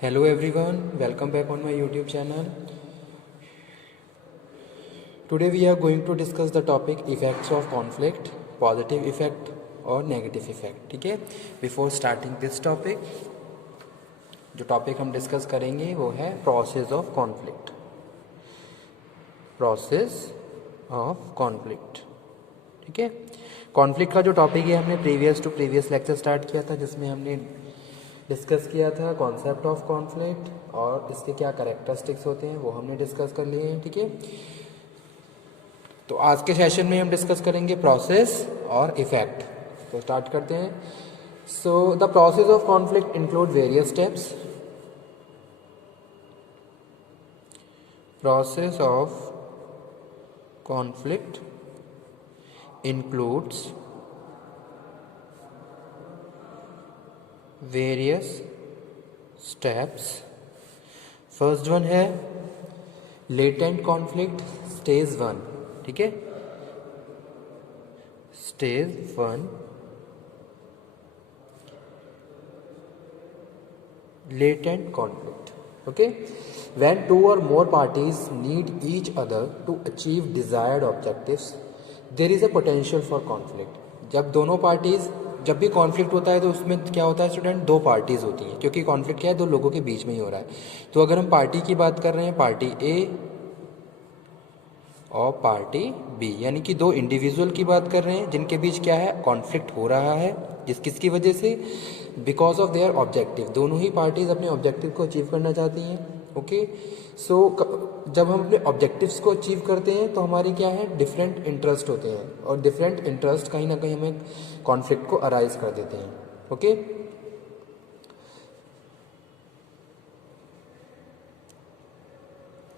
Hello everyone, welcome back on my YouTube channel. Today we are going to discuss the topic effects of conflict, positive effect और negative effect. ठीक है, before starting this topic जो topic हम discuss करेंगे वो है process of conflict. Process of conflict. ठीक है, कॉन्फ्लिक्ट का जो टॉपिक है हमने प्रीवियस लेक्चर स्टार्ट किया था जिसमें हमने डिस्कस किया था कॉन्सेप्ट ऑफ कॉन्फ्लिक्ट और इसके क्या कैरेक्टरिस्टिक्स होते हैं वो हमने डिस्कस कर लिए हैं. ठीक है, तो आज के सेशन में हम डिस्कस करेंगे प्रोसेस और इफेक्ट. तो स्टार्ट करते हैं. So the process of conflict include various steps. Process of conflict includes various steps. First one है लेटेंट कॉन्फ्लिक्ट स्टेज 1. ठीक है, stage 1 latent conflict. Okay, when two or more parties need each other to achieve desired objectives, there is a potential for conflict. जब दोनों parties जब भी conflict होता है तो उसमें क्या होता है स्टूडेंट, दो पार्टीज होती हैं क्योंकि कॉन्फ्लिक्ट क्या है, दो लोगों के बीच में ही हो रहा है. तो अगर हम पार्टी की बात कर रहे हैं, पार्टी ए और पार्टी बी, यानी कि दो इंडिविजुअल की बात कर रहे हैं जिनके बीच क्या है, कॉन्फ्लिक्ट हो रहा है. किसकी वजह से, बिकॉज ऑफ देयर ऑब्जेक्टिव. दोनों ही पार्टीज अपने ऑब्जेक्टिव को अचीव करना चाहती हैं. ओके, सो जब हम अपने ऑब्जेक्टिव्स को अचीव करते हैं तो हमारी क्या है, डिफरेंट इंटरेस्ट होते हैं और डिफरेंट इंटरेस्ट कहीं ना कहीं हमें कॉन्फ्लिक्ट को अराइज कर देते हैं. ओके,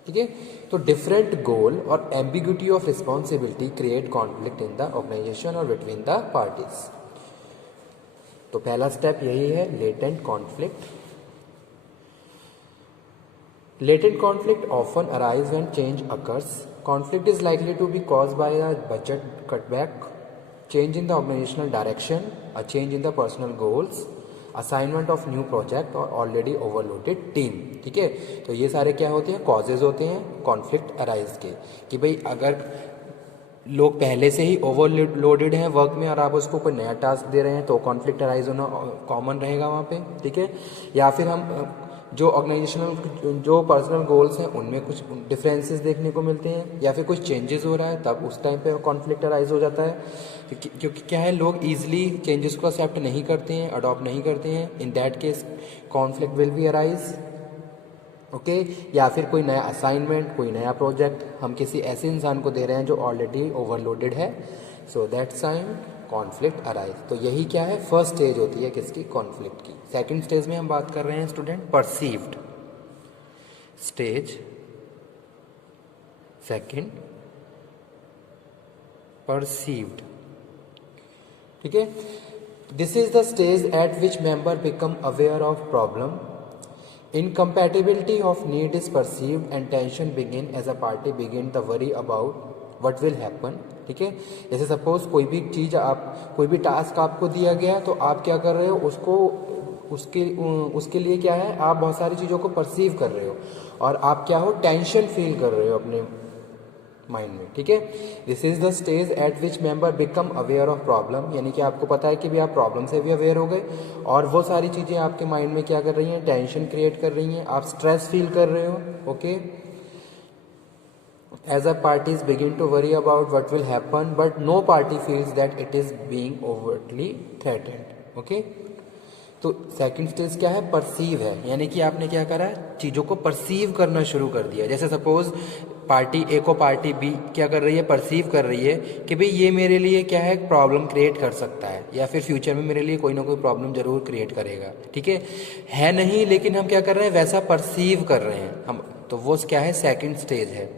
ठीक है, तो डिफरेंट गोल और ambiguity of responsibility create conflict in the organization और बिटवीन द पार्टीज. तो पहला स्टेप यही है, latent conflict. Latent conflict often arises when change occurs. Conflict is likely to be caused by a budget cutback, change in the organizational direction, a change in the personal goals, assignment of new project or already overloaded team. ठीक है, तो ये सारे क्या होते हैं, causes होते हैं कॉन्फ्लिक्ट अराइज के, कि भाई अगर लोग पहले से ही ओवरलोडेड हैं वर्क में और आप उसको कोई नया टास्क दे रहे हैं तो कॉन्फ्लिक्ट अराइज होना कॉमन रहेगा वहाँ पे. ठीक है, या फिर हम जो ऑर्गेनाइजेशनल जो पर्सनल गोल्स हैं उनमें कुछ डिफरेंसेस देखने को मिलते हैं या फिर कुछ चेंजेस हो रहा है, तब उस टाइम पे कॉन्फ्लिक्ट अराइज हो जाता है. क्योंकि क्या है, लोग इजीली चेंजेस को एक्सेप्ट नहीं करते हैं, अडॉप्ट नहीं करते हैं. In that case conflict will be arise. Okay, या फिर कोई नया असाइनमेंट, कोई नया प्रोजेक्ट हम किसी ऐसे इंसान को दे रहे हैं जो ऑलरेडी ओवरलोडेड है, so that sign conflict arise. तो यही क्या है, फर्स्ट स्टेज होती है किसकी, कॉन्फ्लिक्ट की. सेकंड स्टेज में हम बात कर रहे हैं student perceived stage. Second perceived. ठीक है, this is the stage eight which member become aware of problem. Incompatibility of need is perceived and tension begin as a party begin the worry about what will happen. ठीक है, जैसे suppose कोई भी चीज़ कोई भी task आपको दिया गया तो आप क्या कर रहे हो, उसके लिए क्या है, आप बहुत सारी चीज़ों को परसीव कर रहे हो और आप क्या हो, टेंशन फील कर रहे हो अपने माइंड में. ठीक है, this is the stage eight which member become aware of problem, यानी कि आपको पता है कि भी आप प्रॉब्लम से भी अवेयर हो गए और वो सारी चीज़ें आपके माइंड में क्या कर रही हैं, टेंशन क्रिएट कर रही हैं, आप स्ट्रेस फील कर रहे हो. Okay, as a parties begin to worry about what will happen but no party feels that it is being overtly threatened. Okay, तो सेकंड स्टेज क्या है, परसीव है, यानी कि आपने क्या करा, चीज़ों को परसीव करना शुरू कर दिया. जैसे सपोज पार्टी ए को पार्टी बी क्या कर रही है, परसीव कर रही है कि भाई ये मेरे लिए क्या है, प्रॉब्लम क्रिएट कर सकता है या फिर फ्यूचर में मेरे लिए कोई ना कोई प्रॉब्लम जरूर क्रिएट करेगा. ठीक है नहीं, लेकिन हम क्या कर रहे हैं, वैसा परसीव कर रहे हैं हम. तो वो क्या है, सेकंड स्टेज है.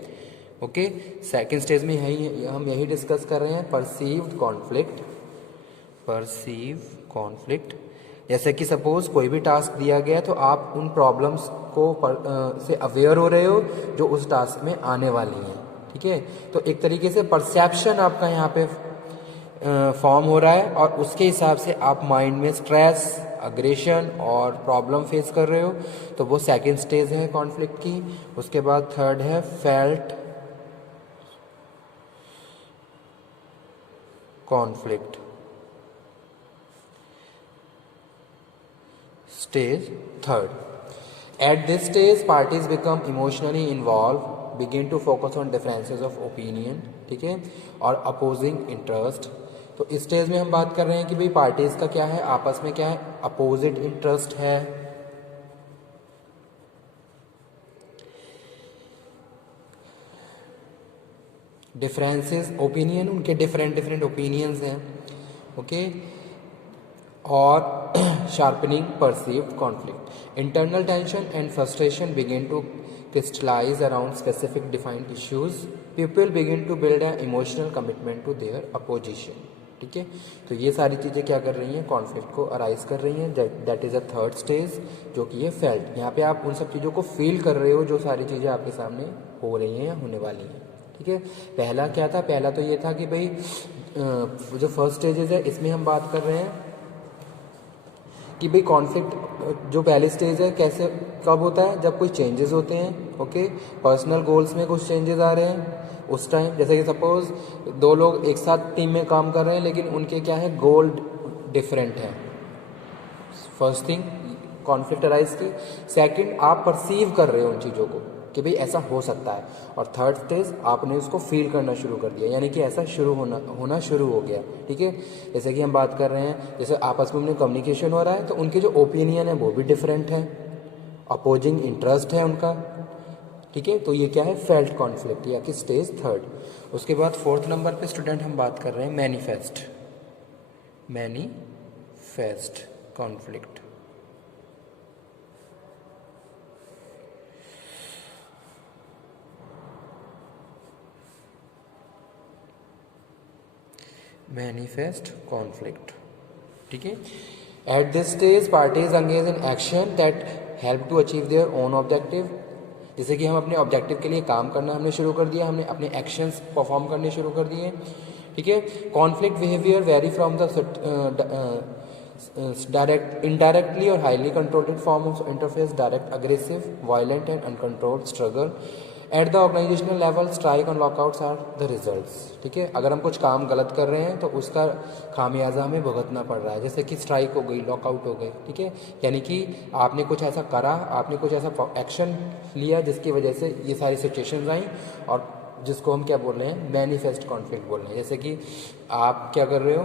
ओके, सेकंड स्टेज में हम यही डिस्कस कर रहे हैं, परसीव्ड कॉन्फ्लिक्ट. परसीव कॉन्फ्लिक्ट, जैसे कि सपोज कोई भी टास्क दिया गया तो आप उन प्रॉब्लम्स को से अवेयर हो रहे हो जो उस टास्क में आने वाली हैं. ठीक है, तो एक तरीके से परसेप्शन आपका यहाँ पे फॉर्म हो रहा है और उसके हिसाब से आप माइंड में स्ट्रेस, अग्रेशन और प्रॉब्लम फेस कर रहे हो तो वो सेकंड स्टेज है कॉन्फ्लिक्ट की। उसके बाद थर्ड है felt conflict stage third. At this stage, parties become emotionally involved, begin to focus on differences of opinion, ठीक है, और opposing interest। तो इस स्टेज में हम बात कर रहे हैं कि भाई पार्टीज का क्या है, आपस में क्या है, अपोजिट इंटरेस्ट है, डिफरेंसेस ओपिनियन, उनके डिफरेंट डिफरेंट ओपिनियंस हैं, ओके, और sharpening perceived conflict. Internal tension and frustration begin to crystallize around specific defined issues. People begin to build an emotional commitment to their opposition. ठीक है, तो ये सारी चीज़ें क्या कर रही हैं, कॉन्फ्लिक्ट को अराइज कर रही हैं। That is a third stage जो कि ये फेल्ट। यहाँ पे आप उन सब चीज़ों को फील कर रहे हो जो सारी चीज़ें आपके सामने हो रही हैं या होने वाली हैं। ठीक है, पहला क्या था, पहला तो ये था कि भाई जो फर्स्ट स्टेजेस है इसमें हम बात कर रहे हैं कि भाई कॉन्फ्लिक्ट जो पहले स्टेज है कैसे कब होता है, जब कोई चेंजेस होते हैं, ओके, पर्सनल गोल्स में कुछ चेंजेस आ रहे हैं उस टाइम। जैसे कि सपोज दो लोग एक साथ टीम में काम कर रहे हैं लेकिन उनके क्या है, गोल डिफरेंट है। फर्स्ट थिंग कॉन्फ्लिक्ट अराइज की। सेकंड, आप परसीव कर रहे हो उन चीज़ों को कि भाई ऐसा हो सकता है। और थर्ड स्टेज आपने उसको फील करना शुरू कर दिया, यानी कि ऐसा शुरू होना शुरू हो गया। ठीक है, जैसे कि हम बात कर रहे हैं, जैसे आपस में उनमें कम्युनिकेशन हो रहा है तो उनके जो ओपिनियन है वो भी डिफरेंट है, अपोजिंग इंटरेस्ट है उनका। ठीक है, तो ये क्या है, फेल्ट कॉन्फ्लिक्ट या कि स्टेज थर्ड। उसके बाद फोर्थ नंबर पे स्टूडेंट हम बात कर रहे हैं मैनिफेस्ट कॉन्फ्लिक्ट। मैनिफेस्ट कॉन्फ्लिक्ट, ठीक है। At this stage parties engage in action that help to achieve their own objective. जैसे कि हम अपने ऑब्जेक्टिव के लिए काम करना हमने शुरू कर दिया, हमने अपने एक्शंस परफॉर्म करने शुरू कर दिए। ठीक है, conflict behaviour vary from the direct, indirectly और highly controlled form of interface, direct, aggressive, violent and uncontrolled struggle at the organisational level, strike and lockouts are the results. ठीक है, अगर हम कुछ काम गलत कर रहे हैं तो उसका खामियाजा हमें भुगतना पड़ रहा है, जैसे कि स्ट्राइक हो गई, लॉकआउट हो गई। ठीक है, यानी कि आपने कुछ ऐसा करा, आपने कुछ ऐसा एक्शन लिया जिसकी वजह से ये सारी सिचुएशंस आई, और जिसको हम क्या बोल रहे हैं, मैनिफेस्ट कॉन्फ्लिक्ट बोल रहे हैं। जैसे कि आप क्या कर रहे हो,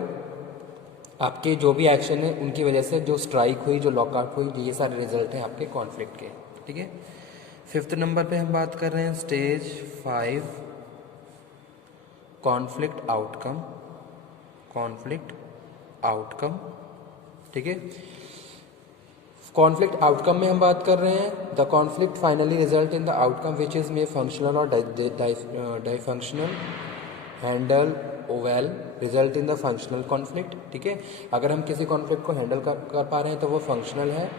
आपके जो भी एक्शन है उनकी वजह से जो स्ट्राइक हुई, जो लॉकआउट हुई, ये सारे रिजल्ट हैं आपके कॉन्फ्लिक्ट के। ठीक है, फिफ्थ नंबर पे हम बात कर रहे हैं स्टेज 5 कॉन्फ्लिक्ट आउटकम। ठीक है, कॉन्फ्लिक्ट आउटकम में हम बात कर रहे हैं the conflict finally result in the outcome which is may functional और dysfunctional, handle well, result in the functional conflict. ठीक है, अगर हम किसी कॉन्फ्लिक्ट को हैंडल कर पा रहे हैं तो वो फंक्शनल है,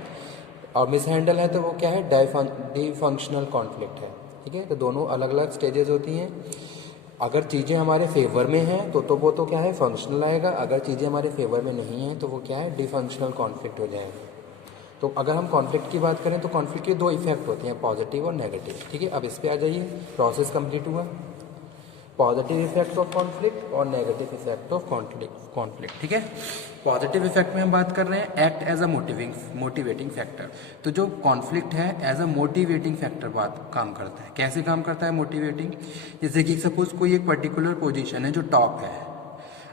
और मिस हैंडल है तो वो क्या है, डिफंक्शनल कॉन्फ्लिक्ट है। ठीक है, तो दोनों अलग अलग स्टेजेस होती हैं। अगर चीज़ें हमारे फेवर में हैं तो वो तो क्या है, फंक्शनल आएगा। अगर चीज़ें हमारे फेवर में नहीं हैं तो वो क्या है, डिफंक्शनल कॉन्फ्लिक्ट हो जाएगा। तो अगर हम कॉन्फ्लिक्ट की बात करें तो कॉन्फ्लिक्ट के दो इफेक्ट होते हैं, पॉजिटिव और नेगेटिव। ठीक है, अब इस पे आ जाइए, प्रोसेस कंप्लीट हुआ, पॉजिटिव इफेक्ट ऑफ कॉन्फ्लिक्ट और नेगेटिव इफेक्ट ऑफ कॉन्फ्लिक्ट। ठीक है, पॉजिटिव इफेक्ट में हम बात कर रहे हैं act as a motivating factor. तो जो कॉन्फ्लिक्ट है एज अ मोटिवेटिंग फैक्टर काम करता है। कैसे काम करता है मोटिवेटिंग, जैसे कि सपोज कोई एक पर्टिकुलर पोजीशन है जो टॉप है,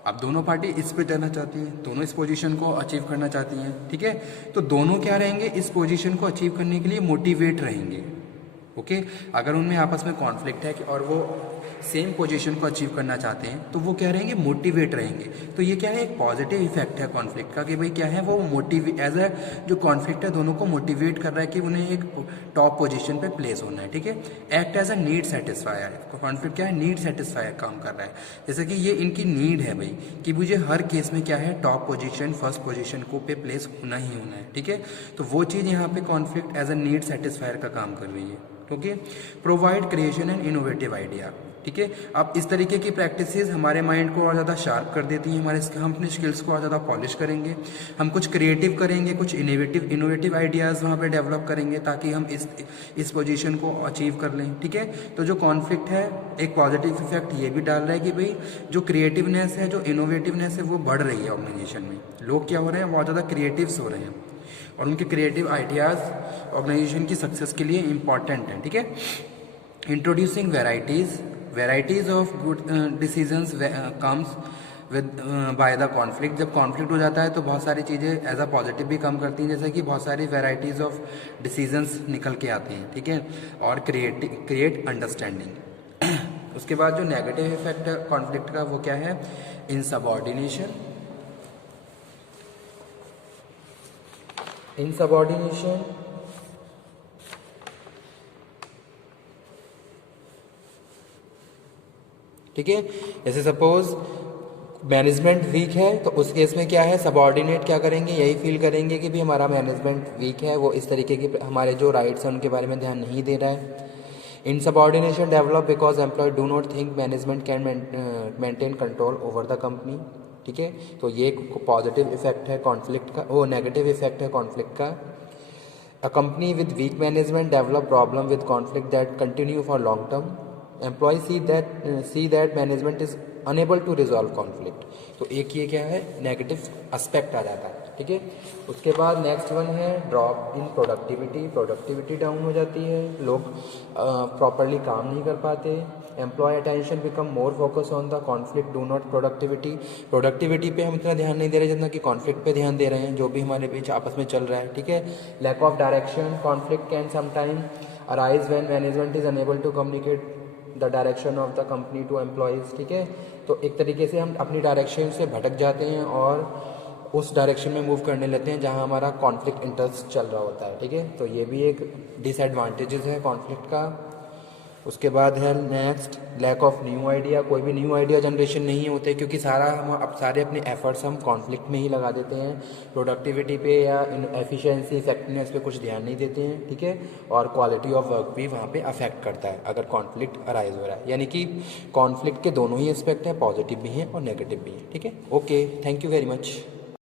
अब दोनों पार्टी इस पे जाना चाहती है, दोनों इस पोजीशन को अचीव करना चाहती हैं। ठीक है, तो दोनों क्या रहेंगे, इस पोजीशन को अचीव करने के लिए मोटिवेट रहेंगे। ओके, अगर उनमें आपस में कॉन्फ्लिक्ट है कि और वो सेम पोजीशन को अचीव करना चाहते हैं तो वो क्या रहेंगे, मोटिवेट रहेंगे। तो ये क्या है, एक पॉजिटिव इफेक्ट है कॉन्फ्लिक्ट का कि भाई क्या है, वो एज अ जो कॉन्फ्लिक्ट है दोनों को मोटिवेट कर रहा है कि उन्हें एक टॉप पोजीशन पे प्लेस होना है। ठीक है, act as a need satisfier, conflict क्या है, नीड सेटिस्फायर काम कर रहा है। जैसे कि ये इनकी नीड है भाई कि मुझे हर केस में क्या है, टॉप पोजीशन, फर्स्ट पोजीशन को पे प्लेस होना ही होना है। ठीक है, तो वो चीज़ यहाँ पे कॉन्फ्लिक्ट एज अ नीड सेटिस्फायर का काम कर रही है। Okay, provide creation and innovative idea, ठीक है। अब इस तरीके की प्रैक्टिसेस हमारे माइंड को और ज़्यादा शार्प कर देती हैं, हम अपनी स्किल्स को और ज़्यादा पॉलिश करेंगे, हम कुछ क्रिएटिव करेंगे, कुछ इनोवेटिव आइडियाज़ वहाँ पे डेवलप करेंगे ताकि हम इस पोजीशन को अचीव कर लें, ठीक है। तो जो कॉन्फ्लिक्ट है एक पॉजिटिव इफेक्ट ये भी डाल रहा है कि भाई जो क्रिएटिवनेस है, जो इनोवेटिवनेस है वो बढ़ रही है ऑर्गेनाइजेशन में। लोग क्या हो रहे हैं, बहुत ज़्यादा क्रिएटिव्स हो रहे हैं और उनके क्रिएटिव आइडियाज़ ऑर्गेनाइजेशन की सक्सेस के लिए इंपॉर्टेंट हैं, ठीक है। Introducing varieties of good decisions comes with by the conflict. जब कॉन्फ्लिक्ट हो जाता है तो बहुत सारी चीज़ें एज अ पॉजिटिव भी कम करती हैं, जैसे कि बहुत सारी वेराइटीज ऑफ डिसीजंस निकल के आती हैं, ठीक है, और क्रिएट अंडरस्टैंडिंग। उसके बाद जो नेगेटिव इफेक्ट है कॉन्फ्लिक्ट का वो क्या है, इनसबऑर्डिनेशन। ठीक है। जैसे सपोज मैनेजमेंट वीक है तो उस केस में क्या है, सबऑर्डिनेट क्या करेंगे, यही फील करेंगे कि भी हमारा मैनेजमेंट वीक है, वो इस तरीके की हमारे जो राइट्स हैं उनके बारे में ध्यान नहीं दे रहा है। Insubordination develop because employ do not think management can maintain control over the company, ठीक है। तो ये पॉजिटिव इफेक्ट है कॉन्फ्लिक्ट का, वो नेगेटिव इफेक्ट है कॉन्फ्लिक्ट का। A company with weak management develop problem with conflict that continue for long term. Employees see that management is unable to resolve conflict. तो एक ये क्या है, नेगेटिव एस्पेक्ट आ जाता है, ठीक है। उसके बाद नेक्स्ट वन है ड्रॉप इन प्रोडक्टिविटी डाउन हो जाती है, लोग प्रॉपरली काम नहीं कर पाते। Employ attention become more focus on the conflict do not productivity पे हम इतना ध्यान नहीं दे रहे जितना कि कॉन्फ्लिक्ट पे ध्यान दे रहे हैं, जो भी हमारे बीच आपस में चल रहा है, ठीक है। Lack of direction, conflict can sometime arise when management is unable to communicate the direction of the company to employees, ठीक है। तो एक तरीके से हम अपनी डायरेक्शन से भटक जाते हैं और उस डायरेक्शन में मूव करने लगते हैं जहां हमारा कॉन्फ्लिक्ट इंटरेस्ट चल रहा होता है, ठीक है। तो ये भी एक डिसएडवांटेजेस है कॉन्फ्लिक्ट का। उसके बाद है next lack of new idea, कोई भी न्यू आइडिया जनरेशन नहीं होते क्योंकि सारे अपने एफर्ट्स हम कॉन्फ्लिक्ट में ही लगा देते हैं, प्रोडक्टिविटी पे या एफिशिएंसी इफेक्टिवनेस पे कुछ ध्यान नहीं देते हैं, ठीक है। और क्वालिटी ऑफ वर्क भी वहाँ पे अफेक्ट करता है अगर कॉन्फ्लिक्ट अराइज हो रहा है, यानी कि कॉन्फ्लिक्ट के दोनों ही एस्पेक्ट हैं, पॉजिटिव भी हैं और नेगेटिव भी हैं, ठीक है। Okay, thank you very much.